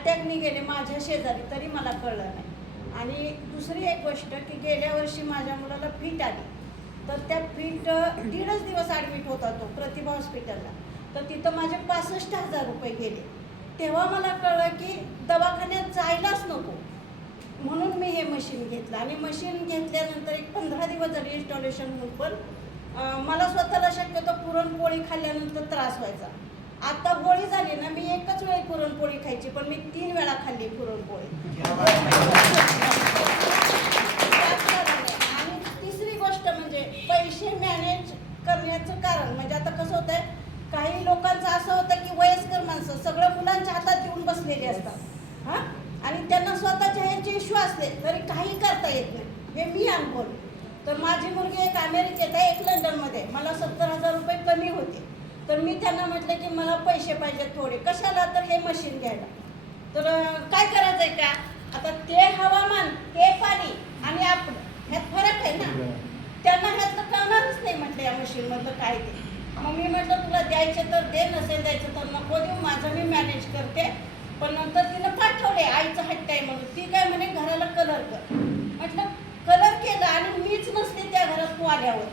अटॅकनी गेले माझ्या शेजारी, तरी मला कळलं नाही. आणि दुसरी एक गोष्ट की गेल्या वर्षी माझ्या मुलाला फिट आली, तर त्या फिट 1.5 दिवस ॲडमिट होता तो प्रतिभा हॉस्पिटलला, तर तिथं माझे 65,000 रुपये गेले. तेव्हा मला कळलं की दवाखान्यात जायलाच नको, म्हणून मी हे मशीन घेतलं. आणि मशीन घेतल्यानंतर एक 15 दिवस झाले इन्स्टॉलेशन होऊन, पण मला स्वतःला शक्यतो पुरणपोळी खाल्ल्यानंतर त्रास व्हायचा. आता होळी झाली ना, मी एकच वेळी पुरणपोळी खायची, पण मी 3 वेळा खाल्ली पुरणपोळी. आणि तिसरी गोष्ट म्हणजे पैसे मॅनेज करण्याचं कारण म्हणजे आता कसं होतं आहे, काही लोकांचं असं होतं की वयस्कर माणसं सगळं मुलांच्या हातात देऊन बसलेली असतात हां, आणि त्यांना स्वतःच्या ह्याचे इश्यू असले तरी काही करता येत नाही. हे मी अनुभवलं. तर माझी मुलगी एक अमेरिकेत आहे, एक लंडनमध्ये. मला 70,000 रुपये कमी होते, तर मी त्यांना म्हटलं की मला पैसे पाहिजेत थोडे. कशाला? तर हे मशीन घ्यायला. तर काय करायचं आहे का, आता ते हवामान, ते पाणी आणि आपण ह्यात फरक आहे ना. त्यांना ह्यातलं कळणारच नाही म्हटलं या मशीनमधलं काय ते. मग मी म्हटलं तुला द्यायचे तर दे, नसेल द्यायचं तर नको देऊ, माझं मी मॅनेज करते. पण नंतर तिनं पाठवले, आईचं हट्ट आहे म्हणून. ती काय म्हणे घराला कलर कर. म्हटलं कलर केला आणि मीच नसते त्या घरात तू आल्यावर.